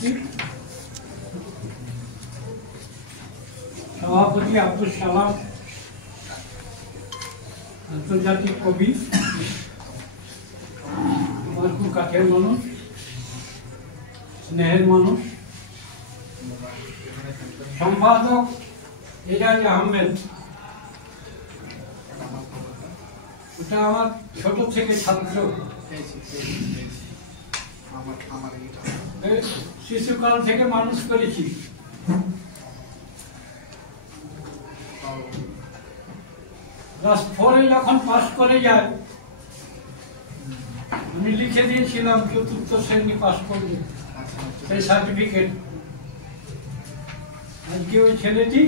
উপস্থিত সভাপতি আব্দুল সালাম, আন্তর্জাতিক কবি, আমার খুব কাছের মানুষ, স্নেহের মানুষ, সম্পাদক এজাজ আহমেদ, ওটা আমার ছোট থেকে ছাত্র, শিশুকাল থেকে মানুষ করেছি। ক্লাস 4-এ যখন পাস করে যায়, আমি লিখে দিয়েছিলাম 4th শ্রেণী পাস করবে, সেই সার্টিফিকেট। আজকে ওই ছেলেটি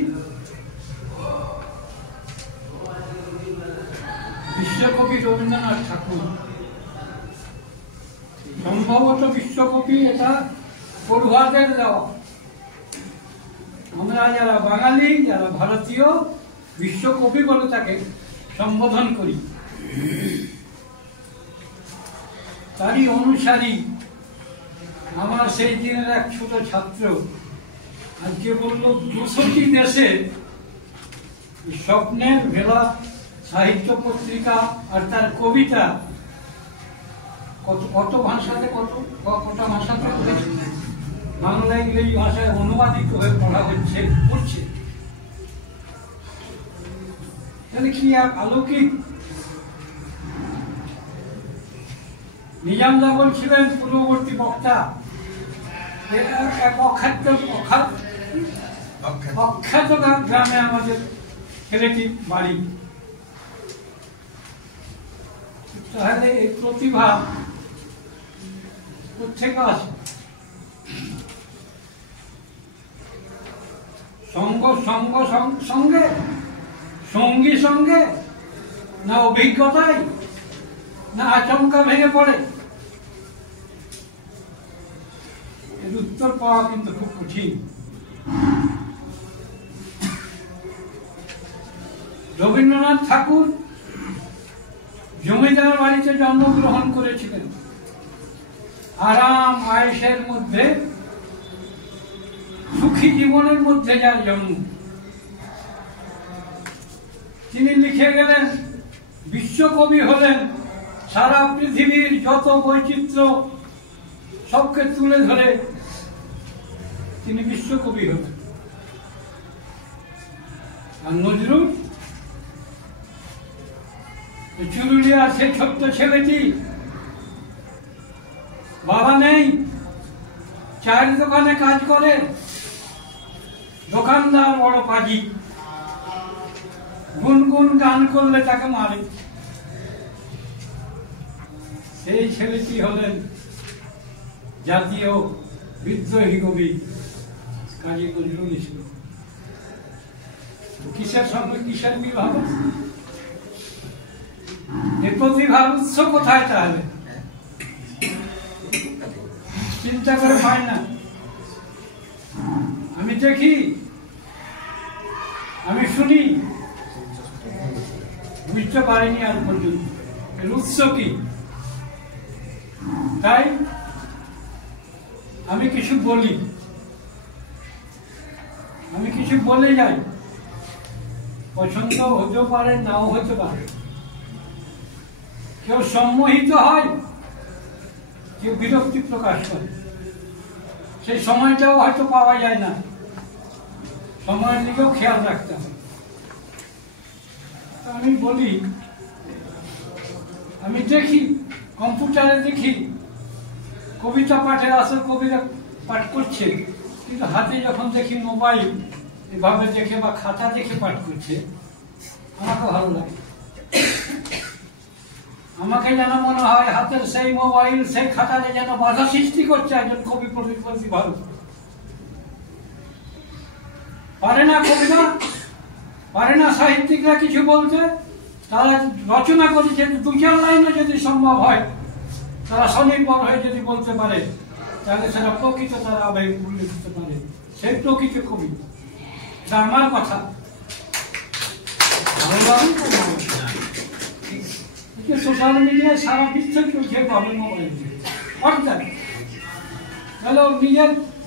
বিশ্বকবি রবীন্দ্রনাথ ঠাকুর, সম্ভবত বিশ্বকবি এটা পড়ুয়াদের দেওয়া। আমরা যারা বাঙালি, যারা ভারতীয়, বিশ্বকবি বলে তাকে সম্বোধন করি। তারই অনুসারী আমার সেই দিনের এক ছোট ছাত্র আজকে বলল 200টি দেশে স্বপ্নের ভেলা সাহিত্য পত্রিকা আর তার কবিতা কত ভাষাতে কটা ভাষাতে বাংলা ইংরেজি ভাষায় অনুবাদিত হয়ে পড়া হচ্ছে, পড়ছে। তাহলে কি এক আলৌকিক! নিজামদা বলছিলেন, পূর্ববর্তী বক্তা, এক অখ্যাত গ্রামে আমাদের ছেলেটি বাড়ি। তাহলে এই প্রতিভা কোথেকে আসে? সঙ্গে সঙ্গী সঙ্গে, না অভিজ্ঞতায়, না আচমকা ভেঙে পড়ে? এর উত্তর পাওয়া কিন্তু খুব কঠিন। রবীন্দ্রনাথ ঠাকুর জমিদার বাড়িতে জন্মগ্রহণ করেছিলেন। আরাম আয়েশের মধ্যে, সুখী জীবনের মধ্যে যার জন্ম, তিনি লিখে গেলেন, বিশ্বকবি হলেন। সারা পৃথিবীর যত বৈচিত্র্য সবকে তুলে ধরে তিনি বিশ্বকবি হলেন। আর নজরুল, চুরুলিয়ার সেই ছোট্ট ছেলেটি, বাবা নেই, চায়ের দোকানে কাজ করে, দোকানদার বড় পাজি, গুনগুন গান করলে তাকে মারে। সেই ছেলেটি হলেন জাতীয় বিদ্রোহী কবি কাজী নজরুল ইসলাম। কিসের সঙ্গে কিসের মিল হবে? এই প্রতিভার উৎস কোথায়? তাহলে চিন্তা করে পাই না। আমি দেখি, আমি শুনি, বুঝতে পারিনি আজ পর্যন্ত এর উৎস কি। তাই আমি কিছু বলি, আমি কিছু বলে যাই, পছন্দ হতেও পারে, নাও হতে পারে। কেউ সম্মোহিত হয়, কেউ বিরক্তি প্রকাশ করে। সেই সময়টাও হয়তো পাওয়া যায় না, সময়ের দিকেও খেয়াল রাখতে হবে। আমি বলি, আমি দেখি, কম্পিউটারে দেখি কবিতা পাঠের আসল কবিতা পাঠ করছে, কিন্তু হাতে যখন দেখি মোবাইল এভাবে দেখে বা খাতা দেখে পাঠ করছে, আমাকে ভালো লাগে। আমাকে যেন মনে হয় হাতের সেই মোবাইল, সেই খাতাতে যেন বাধা সৃষ্টি করছে একজন কবি প্রতিপত্তি। ভালো পারে না কবিরা, পারে না সাহিত্যিকরা কিছু বলতে। তারা রচনা করেছে, 2-4 লাইনে যদি সম্ভব হয়, তারা স্বনির্ভর হয়ে যদি বলতে পারে, তাহলে সেটা প্রকৃত তারা আবেগ উল্লেখ করতে পারে। সেই প্রকৃত কবি। এটা আমার কথা। সোশ্যাল মিডিয়ায় সারা বিশ্ব চলছে প্রবলেম মোবাইল। তাহলে ওর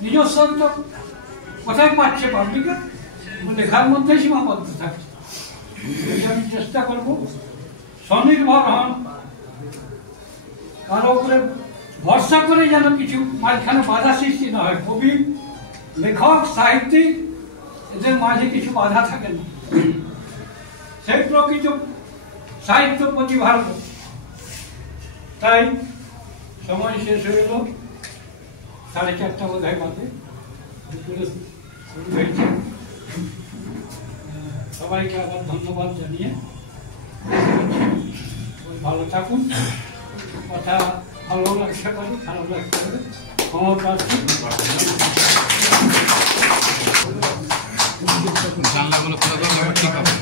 নিজস্ব তো কোথায় পাচ্ছে পাবলিকে, লেখার মধ্যে সীমাবদ্ধ থাকছে। আমি চেষ্টা করবো স্বনির্ভর হন, কারো উপরে ভরসা করে যেন কিছু মাঝখানে বাধা সৃষ্টি না হয়। কবি, লেখক, সাহিত্যিক এদের মাঝে কিছু বাধা থাকে না, সেই প্রকৃত সাহিত্য প্রতিভার। তাই সময় শেষ হয়ে গেল, 4:30 বোধ হয় বাজে, শুরু হয়েছে। সবাইকে আবার ধন্যবাদ জানিয়ে ভালো থাকুন। কথা ভালো লাগতে পারে, খারাপ লাগতে পারে, ক্ষমা প্রার্থী। জানলাগুলো খোলা করলে ঠিক হবে।